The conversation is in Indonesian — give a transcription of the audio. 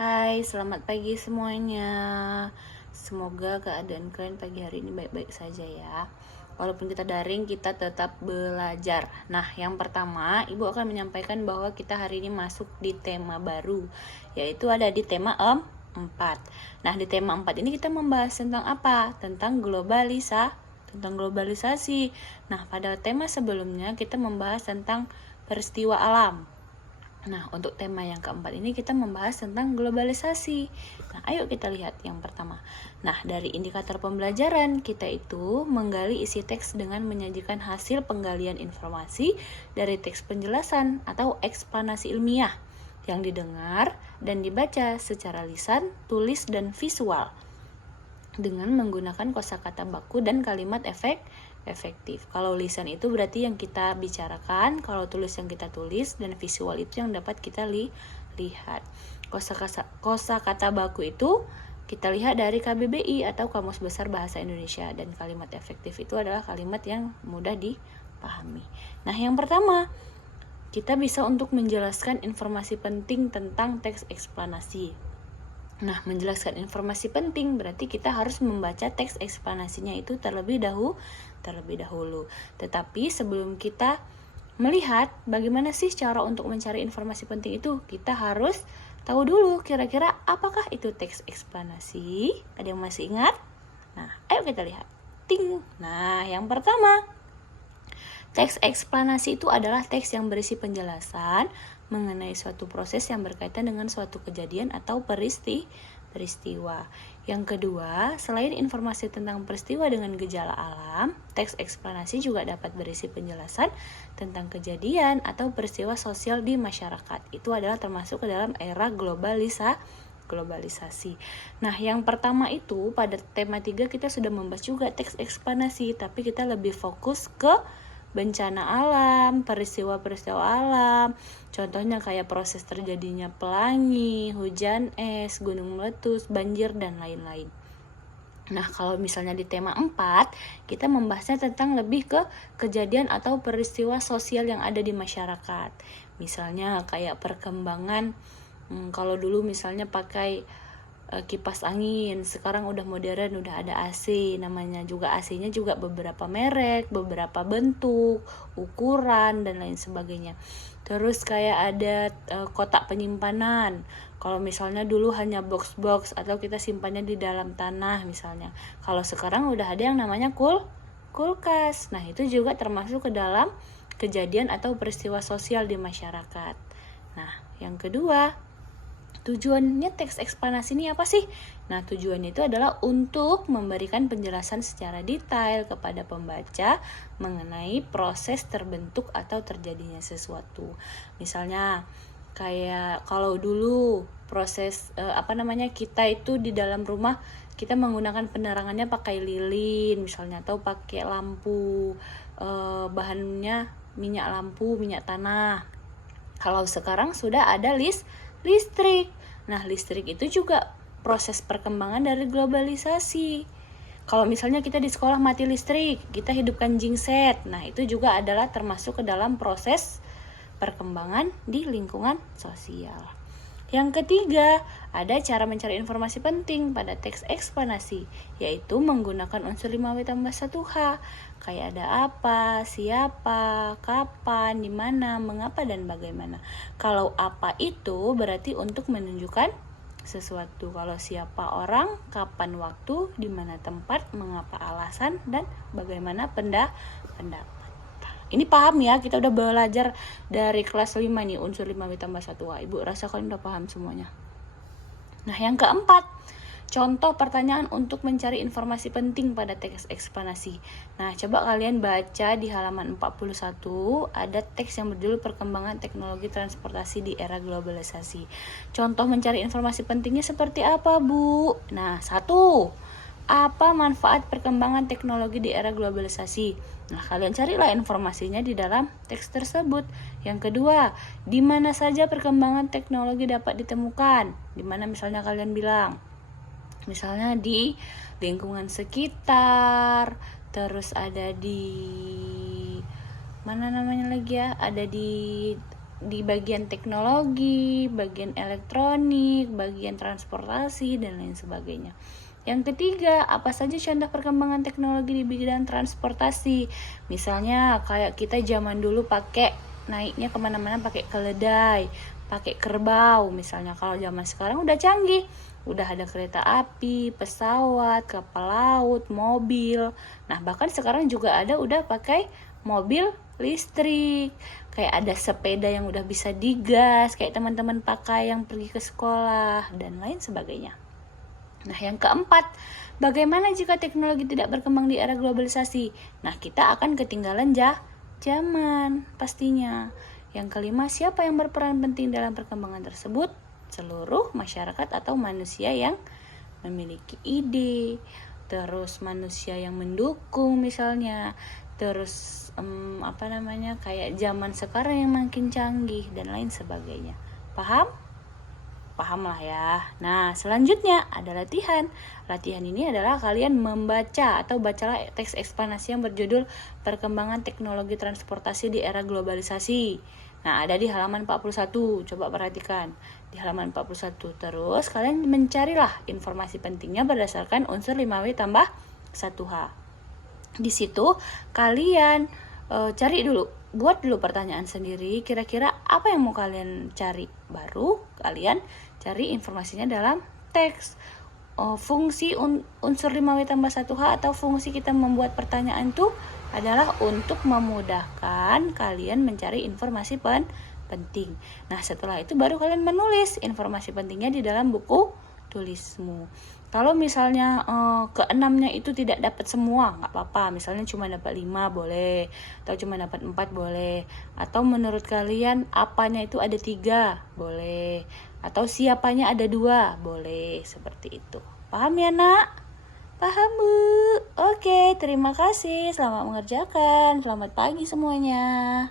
Hai, selamat pagi semuanya. Semoga keadaan kalian pagi hari ini baik-baik saja ya. Walaupun kita daring, kita tetap belajar. Nah, yang pertama, Ibu akan menyampaikan bahwa kita hari ini masuk di tema baru, yaitu ada di tema 4. Nah, di tema 4 ini kita membahas tentang apa? Tentang globalisasi. Nah, pada tema sebelumnya kita membahas tentang peristiwa alam. Nah, untuk tema yang keempat ini kita membahas tentang globalisasi. Nah, ayo kita lihat yang pertama. Nah, dari indikator pembelajaran, kita itu menggali isi teks dengan menyajikan hasil penggalian informasi dari teks penjelasan atau eksplanasi ilmiah yang didengar dan dibaca secara lisan, tulis, dan visual dengan menggunakan kosakata baku dan kalimat efektif. Kalau lisan itu berarti yang kita bicarakan, kalau tulis yang kita tulis, dan visual itu yang dapat kita lihat. Kosakata baku itu kita lihat dari KBBI atau Kamus Besar Bahasa Indonesia, dan kalimat efektif itu adalah kalimat yang mudah dipahami. Nah, yang pertama, kita bisa untuk menjelaskan informasi penting tentang teks eksplanasi. Nah, menjelaskan informasi penting berarti kita harus membaca teks eksplanasinya itu terlebih dahulu. Tetapi sebelum kita melihat bagaimana sih cara untuk mencari informasi penting itu, kita harus tahu dulu kira-kira apakah itu teks eksplanasi. Ada yang masih ingat? Nah, ayo kita lihat. Nah, yang pertama, teks eksplanasi itu adalah teks yang berisi penjelasan mengenai suatu proses yang berkaitan dengan suatu kejadian atau peristiwa. Yang kedua, selain informasi tentang peristiwa dengan gejala alam, teks eksplanasi juga dapat berisi penjelasan tentang kejadian atau peristiwa sosial di masyarakat. Itu adalah termasuk ke dalam era globalisasi. Nah, yang pertama itu pada tema 3 kita sudah membahas juga teks eksplanasi, tapi kita lebih fokus ke bencana alam, peristiwa-peristiwa alam. Contohnya kayak proses terjadinya pelangi, hujan es, gunung meletus, banjir, dan lain-lain. Nah, kalau misalnya di tema 4, kita membahasnya tentang lebih ke kejadian atau peristiwa sosial yang ada di masyarakat. Misalnya kayak perkembangan, kalau dulu misalnya pakai kipas angin, sekarang udah modern, udah ada AC, namanya juga AC-nya juga beberapa merek, beberapa bentuk, ukuran, dan lain sebagainya. Terus kayak ada kotak penyimpanan. Kalau misalnya dulu hanya box-box atau kita simpannya di dalam tanah misalnya. Kalau sekarang udah ada yang namanya kulkas. Nah, itu juga termasuk ke dalam kejadian atau peristiwa sosial di masyarakat. Nah, yang kedua, tujuannya teks eksplanasi ini apa sih? Nah, tujuannya itu adalah untuk memberikan penjelasan secara detail kepada pembaca mengenai proses terbentuk atau terjadinya sesuatu. Misalnya, kayak kalau dulu proses kita itu di dalam rumah kita menggunakan penerangannya pakai lilin misalnya, atau pakai lampu bahannya minyak lampu, minyak tanah. Kalau sekarang sudah ada listrik. Nah, listrik itu juga proses perkembangan dari globalisasi. Kalau misalnya kita di sekolah mati listrik, kita hidupkan genset. Nah, itu juga adalah termasuk ke dalam proses perkembangan di lingkungan sosial. Yang ketiga, ada cara mencari informasi penting pada teks eksplanasi, yaitu menggunakan unsur 5W tambah 1H. Kayak ada apa, siapa, kapan, di mana, mengapa, dan bagaimana. Kalau apa itu berarti untuk menunjukkan sesuatu. Kalau siapa orang, kapan waktu, di mana tempat, mengapa alasan, dan bagaimana pendapat. Ini paham ya, kita udah belajar dari kelas 5 nih, unsur 5W tambah 1H. Ibu rasa kalian udah paham semuanya. Nah, yang keempat, contoh pertanyaan untuk mencari informasi penting pada teks eksplanasi. Nah, coba kalian baca di halaman 41, ada teks yang berjudul Perkembangan Teknologi Transportasi di Era Globalisasi. Contoh mencari informasi pentingnya seperti apa, Bu? Nah, 1. Apa manfaat perkembangan teknologi di era globalisasi? Nah, kalian carilah informasinya di dalam teks tersebut. Yang kedua, di mana saja perkembangan teknologi dapat ditemukan? Di mana misalnya kalian bilang, misalnya di lingkungan sekitar, terus ada di mana namanya lagi ya? Ada di di bagian teknologi, bagian elektronik, bagian transportasi, dan lain sebagainya. Yang ketiga, apa saja contoh perkembangan teknologi di bidang transportasi? Misalnya kayak kita zaman dulu naiknya kemana-mana pakai keledai, pakai kerbau misalnya. Kalau zaman sekarang udah canggih, udah ada kereta api, pesawat, kapal laut, mobil. Nah bahkan sekarang juga udah pakai mobil listrik, kayak ada sepeda yang udah bisa digas, kayak teman-teman pakai yang pergi ke sekolah, dan lain sebagainya. Nah, yang keempat, bagaimana jika teknologi tidak berkembang di era globalisasi? Nah, kita akan ketinggalan zaman pastinya. Yang kelima, siapa yang berperan penting dalam perkembangan tersebut? Seluruh masyarakat atau manusia yang memiliki ide, terus manusia yang mendukung misalnya, terus kayak zaman sekarang yang makin canggih dan lain sebagainya. Paham? Paham lah ya. Nah, selanjutnya ada latihan. Latihan ini adalah kalian membaca atau bacalah teks eksplanasi yang berjudul Perkembangan Teknologi Transportasi di Era Globalisasi. Nah, ada di halaman 41. Coba perhatikan. Di halaman 41. Terus kalian mencarilah informasi pentingnya berdasarkan unsur 5W tambah 1H. Di situ kalian cari dulu, buat dulu pertanyaan sendiri, kira-kira apa yang mau kalian cari. Baru kalian cari informasinya dalam teks. Fungsi unsur 5W tambah 1H atau fungsi kita membuat pertanyaan itu adalah untuk memudahkan kalian mencari informasi penting. Nah, setelah itu baru kalian menulis informasi pentingnya di dalam buku tulismu. Kalau misalnya keenamnya itu tidak dapat semua, nggak apa-apa. Misalnya cuma dapat 5 boleh, atau cuma dapat 4 boleh. Atau menurut kalian apanya itu ada 3 boleh, atau siapanya ada 2 boleh, seperti itu. Paham ya nak? Paham bu? Oke, terima kasih. Selamat mengerjakan. Selamat pagi semuanya.